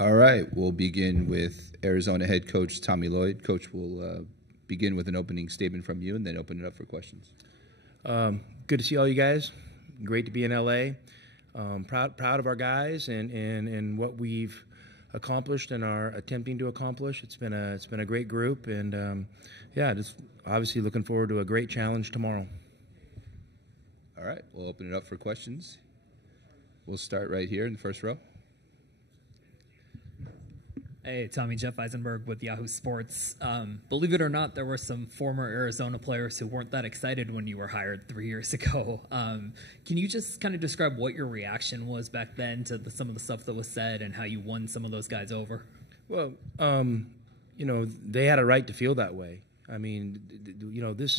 All right, we'll begin with Arizona head coach Tommy Lloyd. Coach, we'll begin with an opening statement from you and then open it up for questions. Good to see all you guys. Great to be in LA. Proud of our guys and what we've accomplished and are attempting to accomplish. It's been a great group, and yeah, just obviously looking forward to a great challenge tomorrow. All right, we'll open it up for questions. We'll start right here in the first row. Hey, Tommy, Jeff Eisenberg with Yahoo Sports. Believe it or not, there were some former Arizona players who weren't that excited when you were hired 3 years ago. Can you just kind of describe what your reaction was back then to some of the stuff that was said and how you won some of those guys over? Well, you know, they had a right to feel that way. I mean, you know, it's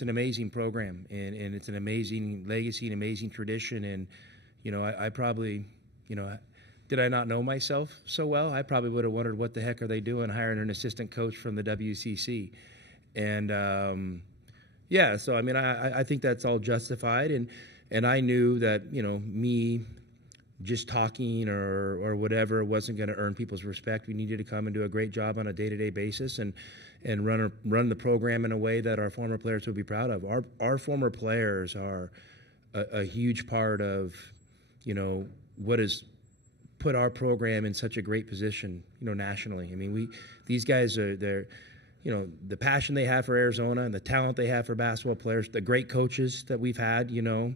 an amazing program, and it's an amazing legacy, an amazing tradition, and, you know, I probably, you know, did I not know myself so well? I probably would have wondered what the heck are they doing hiring an assistant coach from the WCC. And, yeah, so, I mean, I think that's all justified. And I knew that, you know, me just talking or whatever wasn't going to earn people's respect. We needed to come and do a great job on a day-to-day basis and run the program in a way that our former players would be proud of. Our former players are a huge part of, you know, what is – put our program in such a great position, you know, nationally. I mean, these guys they're, you know, the passion they have for Arizona and the talent they have for basketball players, the great coaches that we've had, you know,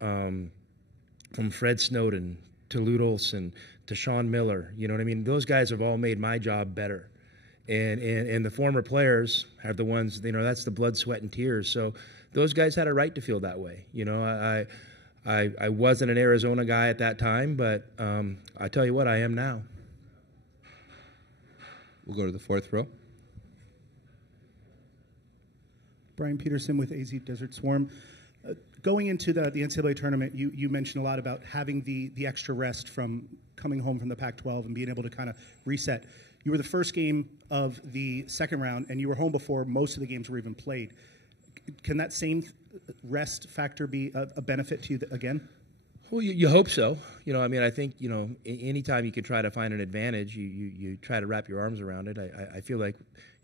from Fred Snowden to Lute Olson to Sean Miller, you know what I mean? Those guys have all made my job better. And the former players are the ones, you know, that's the blood, sweat, and tears. So those guys had a right to feel that way. You know, I wasn't an Arizona guy at that time, but I tell you what, I am now. We'll go to the fourth row. Brian Peterson with AZ Desert Swarm. Going into the NCAA tournament, you mentioned a lot about having the extra rest from coming home from the Pac-12 and being able to kind of reset. You were the first game of the second round, and you were home before most of the games were even played. Can that same rest factor be a benefit to you again? Well, you hope so. You know, I mean, I think, you know, anytime you can try to find an advantage, you try to wrap your arms around it. I feel like,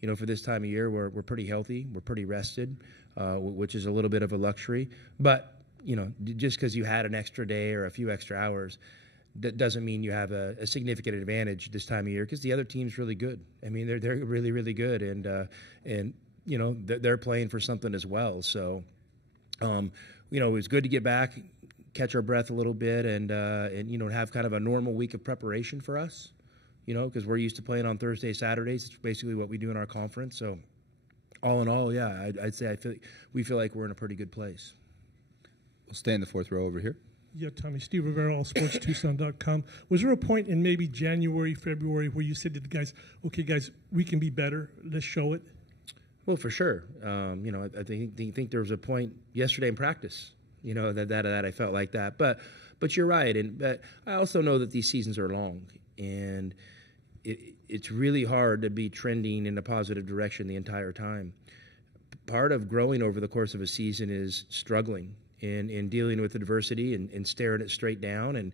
you know, for this time of year, we're pretty healthy, we're pretty rested, which is a little bit of a luxury. But, you know, just because you had an extra day or a few extra hours, that doesn't mean you have a significant advantage this time of year, because the other team's really good. I mean, they're really, really good, and you know, they're playing for something as well. So, you know, it was good to get back, catch our breath a little bit, and you know, have kind of a normal week of preparation for us, you know, because we're used to playing on Thursdays, Saturdays. It's basically what we do in our conference. So all in all, yeah, I'd say we feel like we're in a pretty good place. We'll stay in the fourth row over here. Yeah, Tommy, Steve Rivera, allsportstucson.com. Was there a point in maybe January, February where you said to the guys, okay, guys, we can be better, let's show it? Well, for sure. You know, I think there was a point yesterday in practice, you know, that I felt like that. But you're right, but I also know that these seasons are long, and it's really hard to be trending in a positive direction the entire time. Part of growing over the course of a season is struggling and dealing with adversity and staring it straight down and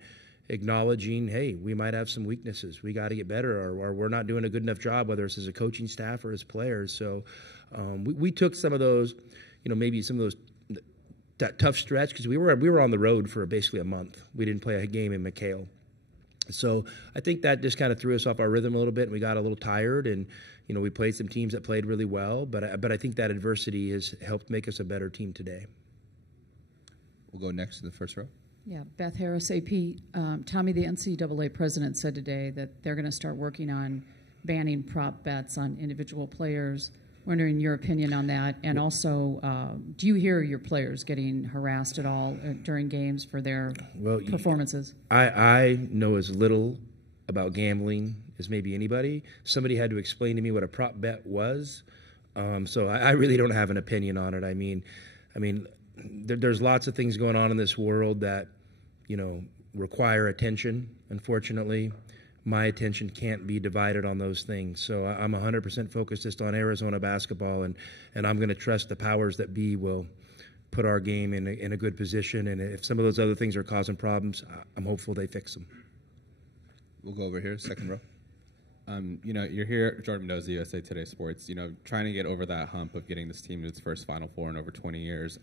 acknowledging, hey, we might have some weaknesses. We got to get better, or we're not doing a good enough job, whether it's as a coaching staff or as players. So we took some of those, you know, maybe some of those that tough stretch, because we were on the road for basically a month. We didn't play a game in McHale. So I think that just kind of threw us off our rhythm a little bit, and we got a little tired. And, you know, we played some teams that played really well, but I think that adversity has helped make us a better team today. We'll go next to the first row. Yeah, Beth Harris, AP. Tommy, the NCAA president, said today that they're going to start working on banning prop bets on individual players. Wondering your opinion on that, and also, do you hear your players getting harassed at all during games for their performances? I know as little about gambling as maybe anybody. Somebody had to explain to me what a prop bet was, so I really don't have an opinion on it. I mean, there's lots of things going on in this world that, you know, require attention. Unfortunately, my attention can't be divided on those things. So I'm 100% focused just on Arizona basketball, and I'm going to trust the powers that be will put our game in a good position. And if some of those other things are causing problems, I'm hopeful they fix them. We'll go over here, second row. You're here, Jordan Mendoza, USA Today Sports, trying to get over that hump of getting this team to its first Final Four in over 20 years.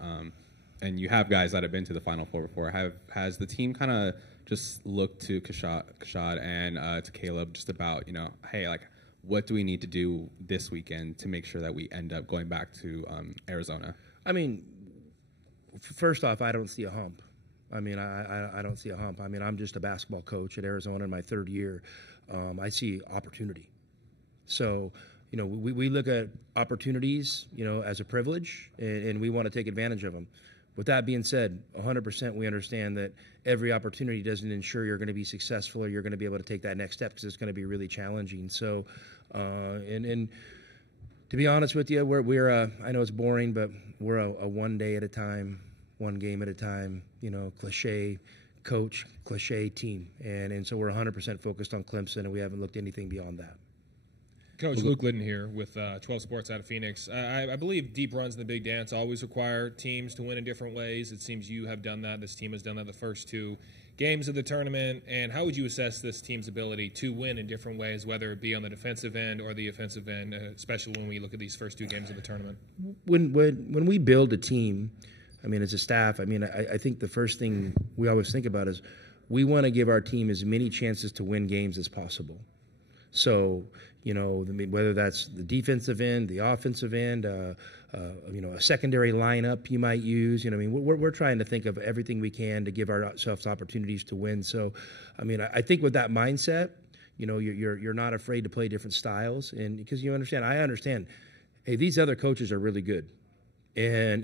And you have guys that have been to the Final Four before. Has the team kind of just looked to Kashad and to Caleb just about, hey, like, what do we need to do this weekend to make sure that we end up going back to Arizona? I mean, first off, I don't see a hump. I don't see a hump. I'm just a basketball coach at Arizona in my third year. I see opportunity. So, we look at opportunities, as a privilege, and we want to take advantage of them. With that being said, 100% we understand that every opportunity doesn't ensure you're going to be successful or you're going to be able to take that next step because it's going to be really challenging. So, and to be honest with you, we're I know it's boring, but we're a one day at a time, one game at a time, cliche coach, cliche team. And so we're 100% focused on Clemson, and we haven't looked anything beyond that. Coach Luke Liddon here with 12 Sports out of Phoenix. I believe deep runs in the big dance always require teams to win in different ways. It seems you have done that. This team has done that the first two games of the tournament. And how would you assess this team's ability to win in different ways, whether it be on the defensive end or the offensive end, especially when we look at these first two games of the tournament? When we build a team, as a staff, I think the first thing we always think about is we want to give our team as many chances to win games as possible. So, whether that's the defensive end, the offensive end, a secondary lineup you might use. We're trying to think of everything we can to give ourselves opportunities to win. So, I think with that mindset, you're not afraid to play different styles, and because I understand, hey, these other coaches are really good. And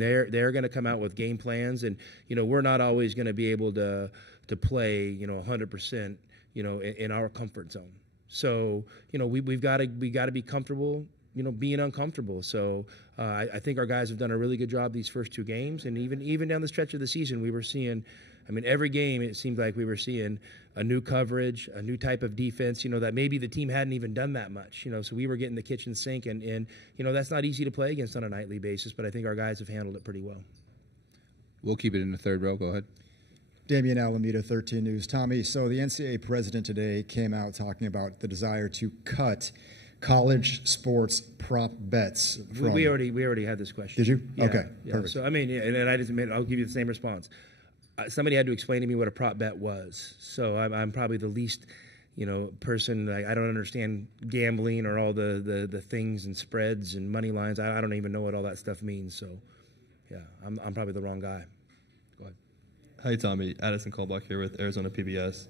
they're going to come out with game plans, and we're not always going to be able to play 100% in our comfort zone. So we've got to be comfortable being uncomfortable. So I think our guys have done a really good job these first two games, and even down the stretch of the season we were seeing. Every game it seemed like we were seeing a new coverage, a new type of defense, that maybe the team hadn't even done that much, so we were getting the kitchen sink, and that's not easy to play against on a nightly basis, but I think our guys have handled it pretty well. We'll keep it in the third row. Go ahead. Damian Alameda, 13 News. Tommy, so the NCAA president today came out talking about the desire to cut college sports prop bets. We already had this question. Did you? Yeah, okay. Yeah. Perfect. So and I just I'll give you the same response. Somebody had to explain to me what a prop bet was. So I'm probably the least, person. I don't understand gambling or all the things and spreads and money lines. I don't even know what all that stuff means. So, yeah, I'm probably the wrong guy. Go ahead. Hi, Tommy. Addison Colbach here with Arizona PBS.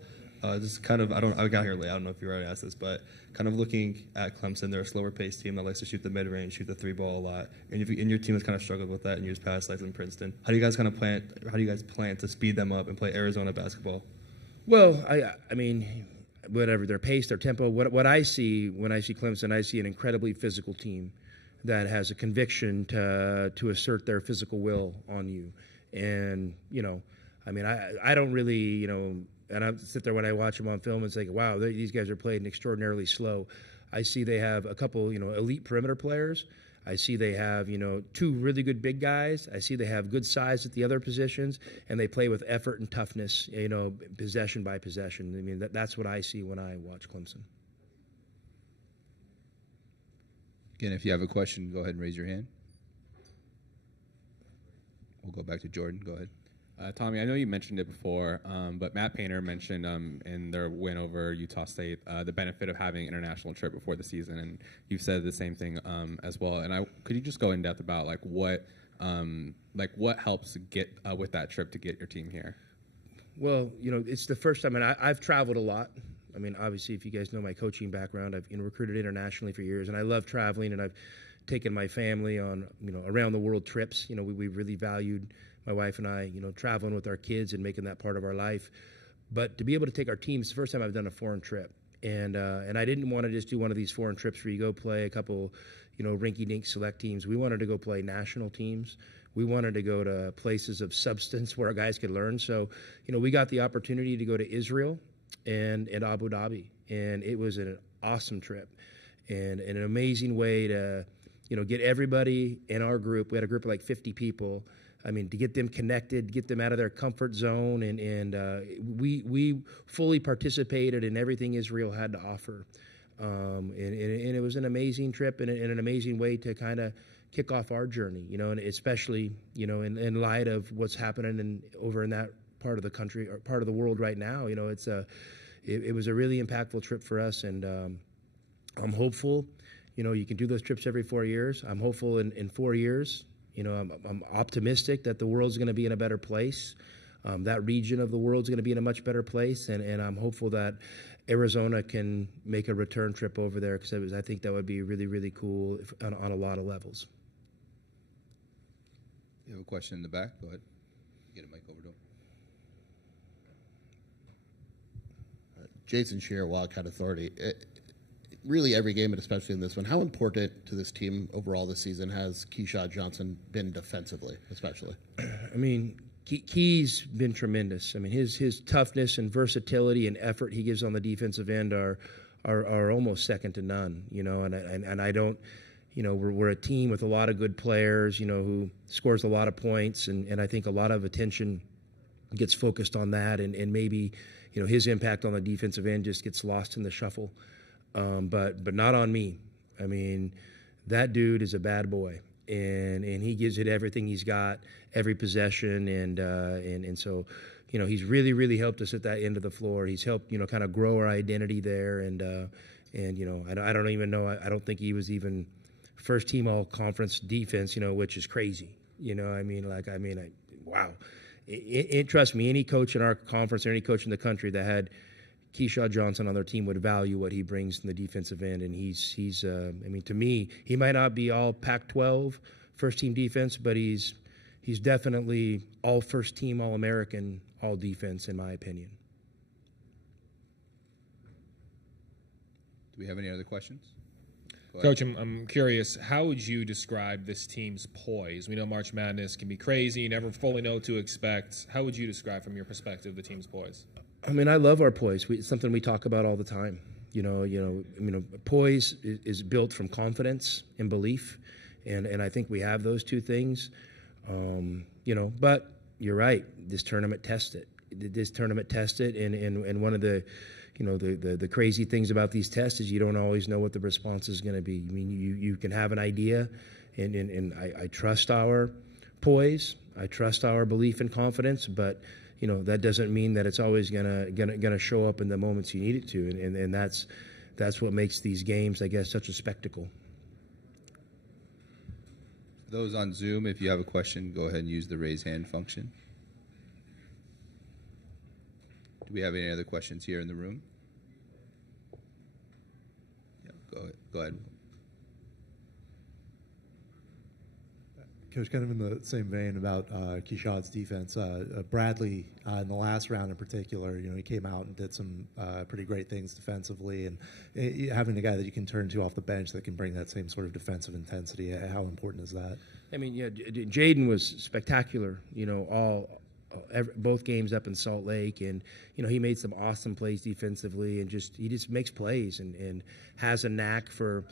Just kind of, I got here late. I don't know if you already asked this, but kind of looking at Clemson, they're a slower-paced team that likes to shoot the mid-range, shoot the three ball a lot. And your team has kind of struggled with that in years past, like in Princeton. How do you guys plan to speed them up and play Arizona basketball? Well, whatever their pace, their tempo. What I see when I see Clemson, I see an incredibly physical team that has a conviction to assert their physical will on you. And I don't really and I sit there when I watch them on film and think, wow, these guys are playing extraordinarily slow. I see they have a couple, elite perimeter players. I see they have, two really good big guys. I see they have good size at the other positions, and they play with effort and toughness, possession by possession. That's what I see when I watch Clemson. Again, if you have a question, go ahead and raise your hand. We'll go back to Jordan. Go ahead. Tommy, I know you mentioned it before, but Matt Painter mentioned in their win over Utah State the benefit of having an international trip before the season, and you've said the same thing as well. And could you just go in depth about what helps get with that trip to get your team here? Well, it's the first time, and I've traveled a lot. Obviously, if you guys know my coaching background, I've recruited internationally for years, and I love traveling, and I've taken my family on around the world trips. We really valued, my wife and I, traveling with our kids and making that part of our life. But to be able to take our team, it's the first time I've done a foreign trip. And I didn't want to just do one of these foreign trips where you go play a couple, rinky-dink select teams. We wanted to go play national teams. We wanted to go to places of substance where our guys could learn. So, we got the opportunity to go to Israel and Abu Dhabi. And it was an awesome trip and an amazing way to, get everybody in our group. We had a group of like 50 people. I mean, to get them connected, get them out of their comfort zone, and we fully participated in everything Israel had to offer. And it was an amazing trip and an amazing way to kind of kick off our journey, and especially, in light of what's happening over in that part of the country or part of the world right now. It was a really impactful trip for us, and I'm hopeful. You can do those trips every 4 years. I'm hopeful in 4 years. I'm optimistic that the world's going to be in a better place. That region of the world's going to be in a much better place, and I'm hopeful that Arizona can make a return trip over there, because I think that would be really, really cool on a lot of levels. You have a question in the back? Go ahead. Get a mic over to him. Jason Shear, Wildcat Authority. Really every game, but especially in this one, how important to this team overall this season has Keyshawn Johnson been defensively, especially? I mean, Key's been tremendous. I mean, his toughness and versatility and effort he gives on the defensive end are almost second to none. And I don't. We're a team with a lot of good players. Who scores a lot of points, and I think a lot of attention gets focused on that, and maybe his impact on the defensive end just gets lost in the shuffle. But not on me. I mean, that dude is a bad boy, and he gives it everything he's got, every possession, and so he's really, really helped us at that end of the floor. He's helped kind of grow our identity there, and I don't even know. I don't think he was even first team all conference defense, which is crazy. Wow. Trust me, any coach in our conference or any coach in the country that had Keyshawn Johnson on their team would value what he brings in the defensive end, and he's to me, he might not be all Pac-12 first team defense, but he's definitely all first team, all American, all defense, in my opinion. Do we have any other questions? Coach, I'm curious, how would you describe this team's poise? We know March Madness can be crazy, you never fully know what to expect. How would you describe, from your perspective, the team's poise? I mean, I love our poise. It's something we talk about all the time. Poise is built from confidence and belief, and I think we have those two things. But you're right. This tournament tested it, and one of the the crazy things about these tests is you don't always know what the response is going to be. I mean, you can have an idea, and I trust our poise. I trust our belief and confidence, but that doesn't mean that it's always gonna show up in the moments you need it to, and that's what makes these games, I guess, such a spectacle. For those on Zoom, if you have a question, go ahead and use the raise hand function. Do we have any other questions here in the room? Yeah, go ahead. Coach, kind of in the same vein about Keyshawn's defense, Bradley in the last round in particular, he came out and did some pretty great things defensively, and having a guy that you can turn to off the bench that can bring that same sort of defensive intensity, how important is that? I mean, yeah, Jaden was spectacular, both games up in Salt Lake, and he made some awesome plays defensively, and he just makes plays and has a knack for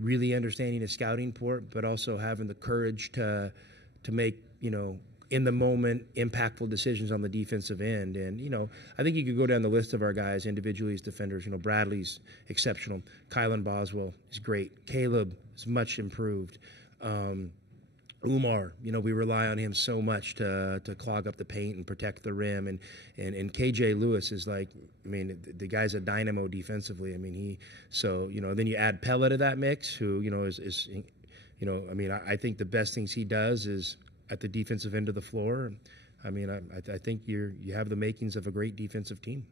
really understanding his scouting port, but also having the courage to make in the moment impactful decisions on the defensive end. And I think you could go down the list of our guys individually as defenders. Bradley's exceptional, Kylan Boswell is great, Caleb is much improved. Umar, we rely on him so much to clog up the paint and protect the rim, and KJ Lewis is the guy's a dynamo defensively. Then you add Pella to that mix, who I think the best things he does is at the defensive end of the floor. I think you have the makings of a great defensive team.